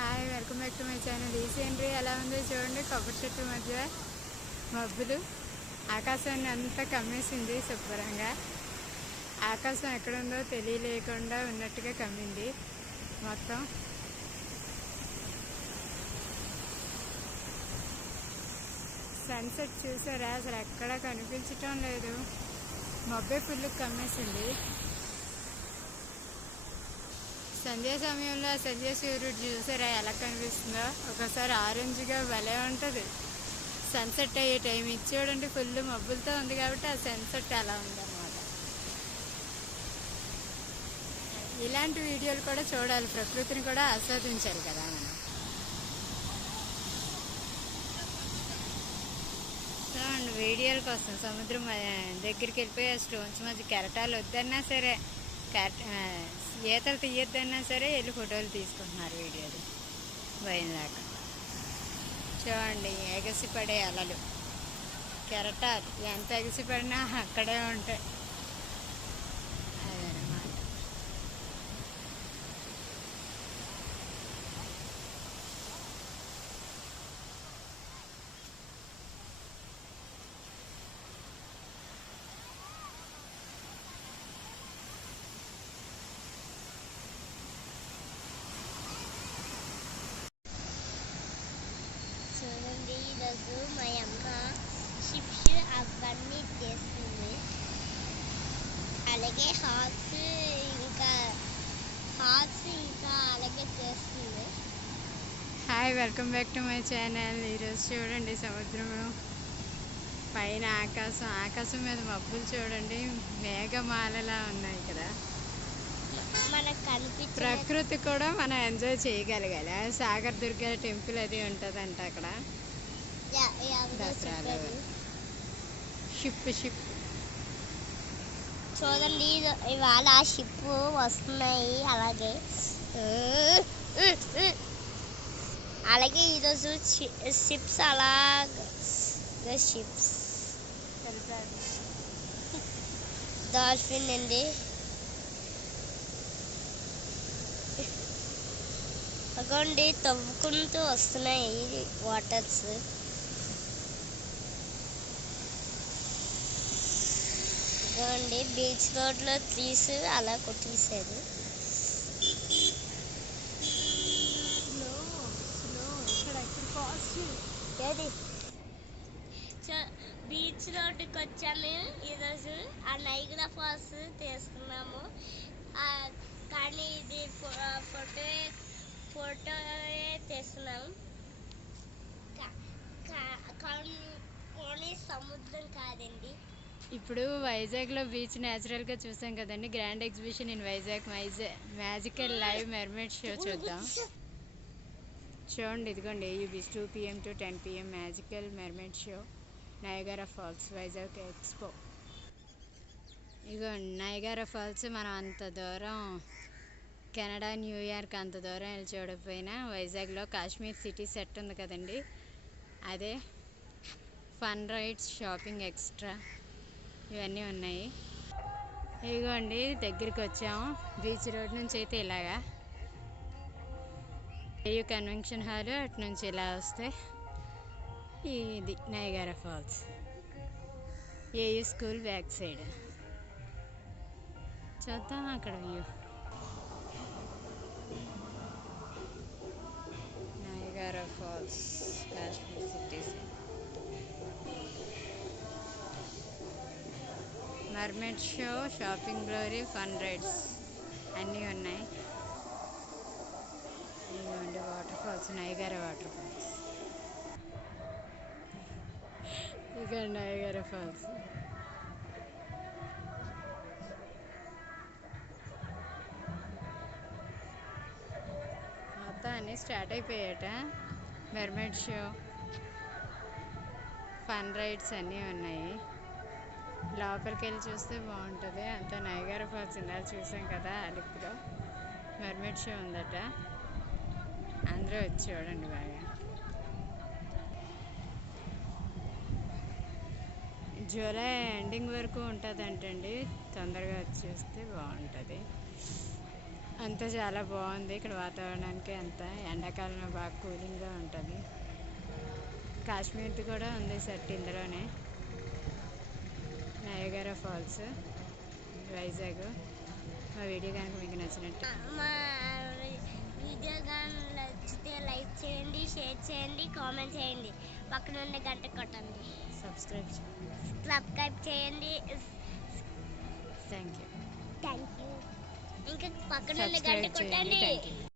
Hi, welcome back to my channel. ఈ scenery ఎలా ఉందో చూడండి. కొబ్బరి చెట్టు మధ్య మబ్బులు, ఆకాశాన్ని అంతా కమ్మేసింది. శుభ్రంగా ఆకాశం ఎక్కడుందో తెలియలేకుండా ఉన్నట్టుగా కమ్మింది మొత్తం. సన్సెట్ చూసారా? అసలు ఎక్కడా కనిపించటం లేదు. మబ్బే ఫుల్ కమ్మేసింది. సంధ్యా సమయంలో సంధ్యా సూర్యుడు చూసారా ఎలా కనిపిస్తుందో? ఒకసారి ఆరెంజ్గా భలే ఉంటుంది. సన్సెట్ అయ్యే టైం ఇది చూడండి. ఫుల్ మబ్బులతో ఉంది కాబట్టి ఆ సన్సెట్ అలా ఉందన్నమాట. ఇలాంటి వీడియోలు కూడా చూడాలి, ప్రకృతిని కూడా ఆస్వాదించాలి కదా మనం. చూడండి, వీడియోల కోసం సముద్రం దగ్గరికి వెళ్ళిపోయి ఆ స్టోన్స్ మధ్య కెరటాలు వద్దన్నా సరే, ఈతలు తీయొద్దన్నా సరే వెళ్ళి ఫోటోలు తీసుకుంటున్నారు, వీడియోలు పోయిందాకా. చూడండి, ఎగసిపడే అలలు, కెరటాలు ఎంత ఎగసిపడినా అక్కడే ఉంటాయి. అదనమాట. చూడండి, ఈరోజు మా అమ్మ చిప్స్ అవన్నీ చేస్తుంది. అలాగే హార్స్ ఇంకా అలాగే చేస్తుంది. Hi, welcome back to my channel. ఈరోజు చూడండి, సముద్రము పైన ఆకాశం మీద మబ్బులు చూడండి, మేఘమాలలా ఉన్నాయి కదా. మనకు కనిపించే ప్రకృతి కూడా మనం ఎంజాయ్ చేయగలగాలి. సాగర్ దుర్గా టెంపుల్ అది ఉంటుందంట అక్కడ. దసరాలో షిప్ చూడండి, ఇవాళ షిప్ వస్తున్నాయి. అలాగే ఈరోజు షిప్స్ షిప్స్ డాల్ఫిన్ అండి. అగోండి, తవ్వుకుంటూ వస్తున్నాయి వాటర్స్. అగోండి, బీచ్ రోడ్లో ట్రీస్ అలా కొట్టేసారు. బీచ్ రోడ్డుకి వచ్చాము ఈరోజు. ఆ నైగ్రా ఫాల్స్ తీసుకున్నాము. కానీ ఇది ఫోటో తీస్తున్నాం. కానీ సముద్రం కాదండి. ఇప్పుడు వైజాగ్లో బీచ్ న్యాచురల్గా చూసాం కదండి. Grand exhibition in Vizag magical live mermaid show చూద్దాం. చూడండి, ఇదిగోండి, AUB's 2 PM to 10 PM magical mermaid show, Niagara falls, Vizag expo. ఇదిగోండి నయగారా ఫాల్స్. మనం అంత దూరం కెనడా, న్యూయార్క్ అంత దూరం వెళ్ళి చూడకపోయినా వైజాగ్లో కాశ్మీర్ సిటీ సెట్ ఉంది కదండి, అదే. ఫన్ రైడ్స్, షాపింగ్, ఎక్స్ట్రా ఇవన్నీ ఉన్నాయి. ఇదిగోండి, దగ్గరికి వచ్చాము. బీచ్ రోడ్ నుంచి అయితే ఇలాగా AU కన్వెన్షన్ హాల్, అటు నుంచి ఇలా వస్తే ఇది Niagara Falls. AU school back side చూద్దాం అక్కడ view. Niagara Falls, Kashmir city, mermaid show, shopping, glory, fun rides అన్నీ ఉన్నాయి. ఇదిగోండి water falls, Niagara water falls. ఇక నయగారా ఫాల్స్. మొత్తం అన్నీ స్టార్ట్ అయిపోయాట. మెర్మైడ్ షో, ఫన్ రైడ్స్ అన్నీ ఉన్నాయి. లోపలికి వెళ్ళి చూస్తే బాగుంటుంది. అంతా నయగారా ఫాల్స్ ఇందాక చూసాం కదా, అలిపిలో మెర్మైడ్ షో ఉందట. అందరూ వచ్చి చూడండి బాగా. జూలై ఎండింగ్ వరకు ఉంటుందంటండి. తొందరగా వచ్చి చూస్తే బాగుంటుంది. అంతా చాలా బాగుంది ఇక్కడ వాతావరణానికి. అంతా ఎండాకాలంలో బాగా కూలింగ్గా ఉంటుంది. కాశ్మీర్ది కూడా ఉంది సెట్ ఇందులోనే. Niagara falls, Vizag. మా వీడియో కనుక మీకు నచ్చినట్టు మా వీడియో కానీ నచ్చితే లైక్ చేయండి, షేర్ చేయండి, కామెంట్ చేయండి, పక్కన ఉండే గంట కొట్టండి, సబ్స్క్రైబ్ సబ్స్క్రైబ్ చేయండి. Thank you. Thank you. ఇంకా పక్కన ఉండే గంట సబ్స్క్రైబ్ చేయండి. కొట్టండి. Thank you.